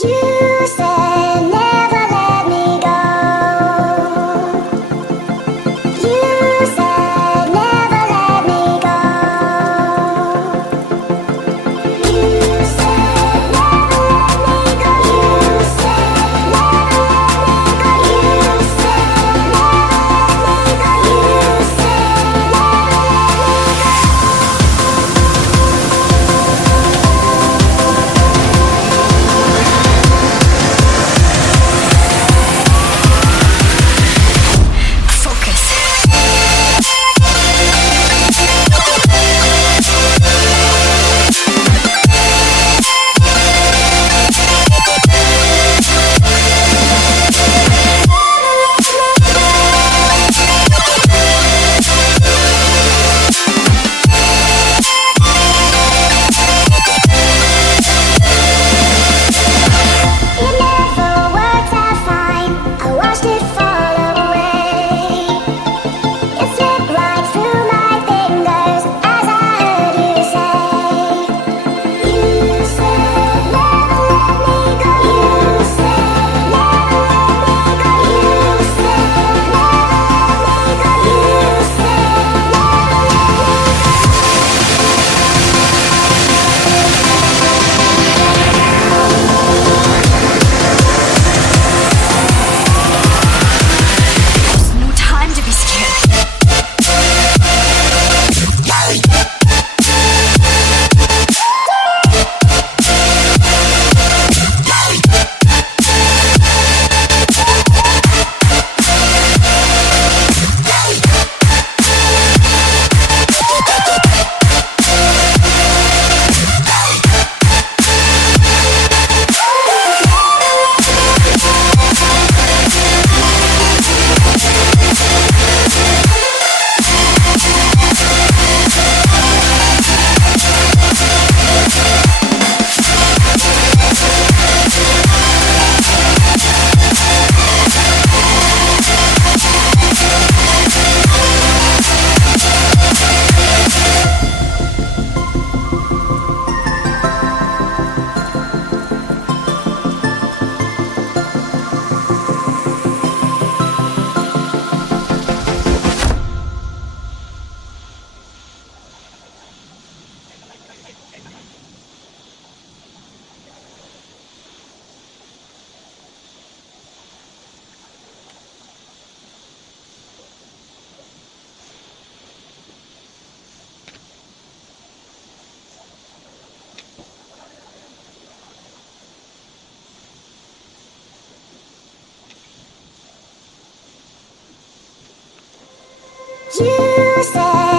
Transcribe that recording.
You said never let me go. You said never let me go. You said never let me go. You said never let me go. You said never let me go. You said it never worked out fine. I watched it fall away. It slipped right through my fingers as I heard you say. You said never let me go. You said never let me go. You said never let me go. You said There's no time to be scared. you said